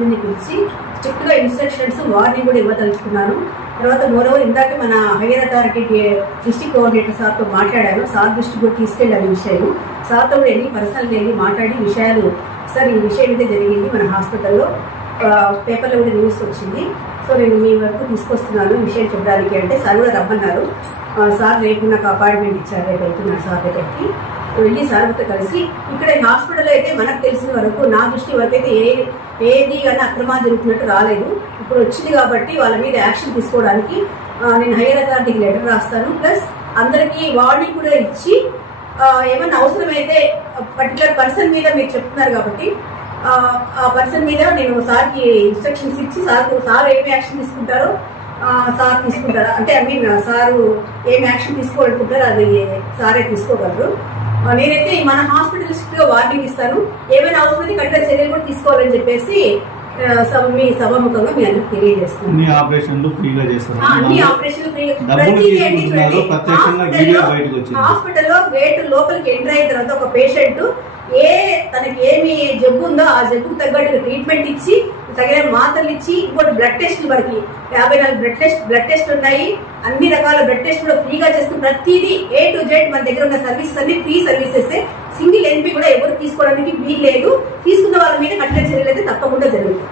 మందిని పిలిచి స్ట్రిక్ట్గా ఇన్స్ట్రక్షన్స్ వార్నింగ్ కూడా ఇవ్వదలుచుకున్నాను. తర్వాత మోరవర్ ఇందాక మన హైయర్ అథారిటీ డిస్టిక్ కోఆర్డినేటర్ సార్తో మాట్లాడాను. సార్ దృష్టి కూడా తీసుకెళ్ళాను ఈ విషయం సార్తో కూడా వెళ్ళి పర్సనల్ వెళ్ళి మాట్లాడి విషయాలు సార్ ఈ విషయం అయితే జరిగింది మన హాస్పిటల్లో. పేపర్లో కూడా న్యూస్ వచ్చింది. సో నేను మీ వరకు తీసుకొస్తున్నాను విషయం చెప్పడానికి అంటే సార్ కూడా రమ్మన్నారు. సార్ రేపు నాకు అపాయింట్మెంట్ ఇచ్చారు రేపు వెళ్తున్నాను సార్ దగ్గరికి. వెళ్ళి సార్తో కలిసి ఇక్కడ హాస్పిటల్లో అయితే మనకు తెలిసిన వరకు నా దృష్టి వరకు అయితే ఏ ఏది కానీ అక్రమాలు జరుగుతున్నట్టు రాలేదు. ఇప్పుడు వచ్చింది కాబట్టి వాళ్ళ మీద యాక్షన్ తీసుకోవడానికి నేను హైయర్ అథారిటీకి లెటర్ రాస్తాను. ప్లస్ అందరికీ వార్నింగ్ కూడా ఇచ్చి ఏమైనా ఏమన్నా అవసరమైతే పర్టికులర్ పర్సన్ మీద మీరు చెప్తున్నారు కాబట్టి ఆ, పర్సన్ మీద నేను సార్కి ఇన్స్ట్రక్షన్స్ ఇచ్చి సార్ సార్ ఏమి యాక్షన్ తీసుకుంటారో సార్ తీసుకుంటారా. అంటే ఐ మీన్ సారు ఏం యాక్షన్ తీసుకోవాలనుకుంటారో అది సారే తీసుకోగలరు. నేనైతే మన హాస్పిటల్గా వార్నింగ్ ఇస్తాను. ఏమైనా అవసరమైతే కఠిన చర్యలు కూడా తీసుకోవాలని చెప్పేసి మీ సభాముఖంగా మీ అందరికి తెలియజేస్తున్నాను. అన్ని ఆపరేషన్లు ఫ్రీగా చేస్తారు. అన్ని. హాస్పిటల్లో గేట్ లోపలికి ఎంటర్ అయిన తర్వాత ఒక పేషెంట్ ఏ తనకి ఏమి జబ్బు ఉందో ఆ జబ్బుకు తగ్గట్టు ట్రీట్మెంట్ ఇచ్చి తగిన మాత్రలు ఇచ్చి ఇంకోటి బ్లడ్ టెస్ట్ వరకు యాభై నాలుగు బ్లడ్ టెస్ట్ బ్లడ్ టెస్ట్ ఉన్నాయి. అన్ని రకాల బ్లడ్ టెస్ట్ కూడా ఫ్రీగా చేస్తున్న ప్రతిదీ ఏ టు జెడ్ మన దగ్గర ఉన్న సర్వీసెస్ అన్ని ఫ్రీ సర్వీసెస్ సింగిల్ ఎంపీ కూడా ఎవరు తీసుకోవడానికి వీలు లేదు తీసుకున్న వాళ్ళ మీద కఠిన చర్యలు అయితే తప్పకుండా జరుగుతుంది